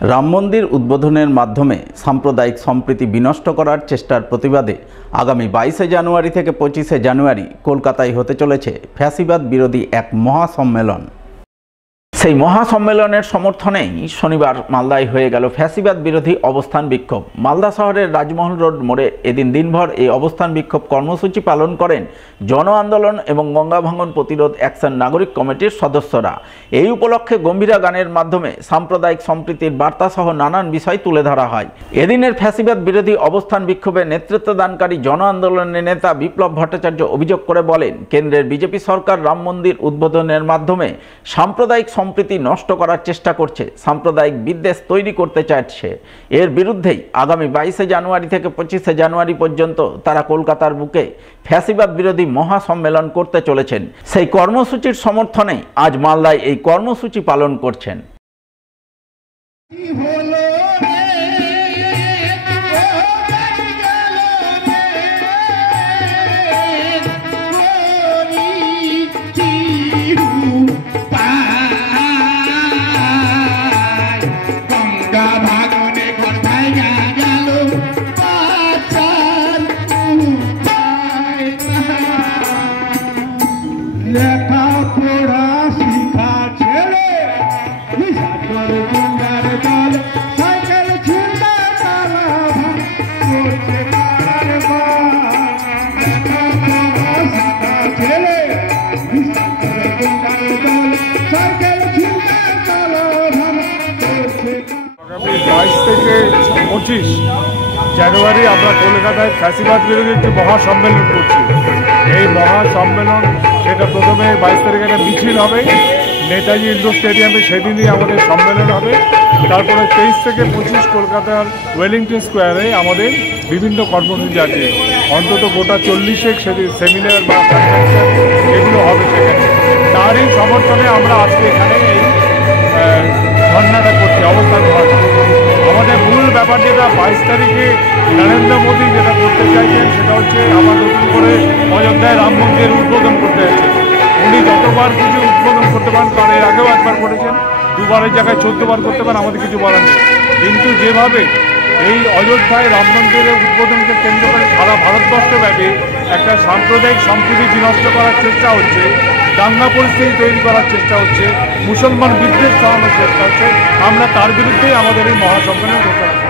রাম মন্দির উদ্বোধনের মাধ্যমে সাম্প্রদায়িক সম্প্রীতি বিনষ্ট করার চেষ্টার প্রতিবাদে আগামী 22 জানুয়ারি থেকে 25 জানুয়ারি কলকাতায় হতে চলেছে ফ্যাসিবাদ বিরোধী এক মহাসম্মেলন। সেই মহাসম্মেলনের সমর্থনেই শনিবার মালদায় হয়ে গেল ফ্যাসিবাদ বিরোধী অবস্থান বিক্ষোভ। মালদা শহরের রাজমহল রোড মোড়ে এদিন দিনভর এই অবস্থান বিক্ষোভ কর্মসূচি পালন করেন জন আন্দোলন এবং গঙ্গা ভাঙন প্রতিরোধ অ্যাকশন নাগরিক কমিটির সদস্যরা। এই উপলক্ষে গম্ভীরা গানের মাধ্যমে সাম্প্রদায়িক সম্প্রীতির বার্তাসহ নানান বিষয় তুলে ধরা হয়। এদিনের ফ্যাসিবাদ বিরোধী অবস্থান বিক্ষোভে নেতৃত্বদানকারী জন আন্দোলনের নেতা বিপ্লব ভট্টাচার্য অভিযোগ করে বলেন, কেন্দ্রের বিজেপি সরকার রাম মন্দির উদ্বোধনের মাধ্যমে সাম্প্রদায়িক সম্প্রীতি নষ্ট করার চেষ্টা করছে, সাম্প্রদায়িক বিদ্বেষ তৈরি করতে চাইছে। এর বিরুদ্ধেই আগামী 22 জানুয়ারি থেকে 25 জানুয়ারি পর্যন্ত তারা কলকাতার বুকে ফ্যাসিবাদ বিরোধী মহাসম্মেলন করতে চলেছেন। সেই কর্মসূচির সমর্থনে আজ মালদায় এই কর্মসূচি পালন করছেন। আগামী 22 থেকে 25 জানুয়ারি আমরা কলকাতায় ফ্যাসিবাদ বিরোধী একটি মহাসম্মেলন করছি। এই মহাসম্মেলন সেটা প্রথমে 22 তারিখে একটা মিছিল হবে নেতাজি ইন্ডোর স্টেডিয়ামে, সেদিনই আমাদের সম্মেলন হবে। তারপরে 23 থেকে 25 কলকাতার ওয়েলিংটন স্কোয়ারে আমাদের বিভিন্ন কর্মসূচি আছে, অন্তত গোটা 40 সেমিনার বা কনভেনশন এগুলো হবে সেখানে। তারই সমর্থনে আমরা আজকে এখানে এই ধর্নাটা করছি, অবস্থান ধর্না। আমাদের মূল ব্যাপার যেটা 22 তারিখে নরেন্দ্র মোদী যেটা করতে চাইছেন সেটা হচ্ছে আমার নতুন করে অযোধ্যায় রাম মন্দির উদ্বোধন করতে যাচ্ছেন। উনি যতবার কিছু উদ্বোধন করতে পারেন, কারণ এর আগেও একবার করেছেন, দুবারের জায়গায় 14 বার করতে পারেন, আমাদের কিছু বলার নেই। কিন্তু যেভাবে এই অযোধ্যায় রাম মন্দিরের উদ্বোধনকে কেন্দ্র করে সারা ভারতবর্ষব্যাপী একটা সাম্প্রদায়িক সম্প্রীতি বিনষ্ট করার চেষ্টা হচ্ছে, দাঙ্গা পরিস্থিতি তৈরি করার চেষ্টা হচ্ছে, মুসলমান বিদ্বেষ ছড়ানোর চেষ্টা হচ্ছে, আমরা তার বিরুদ্ধেই আমাদের এই মহাসম্মেলন ঘোষণা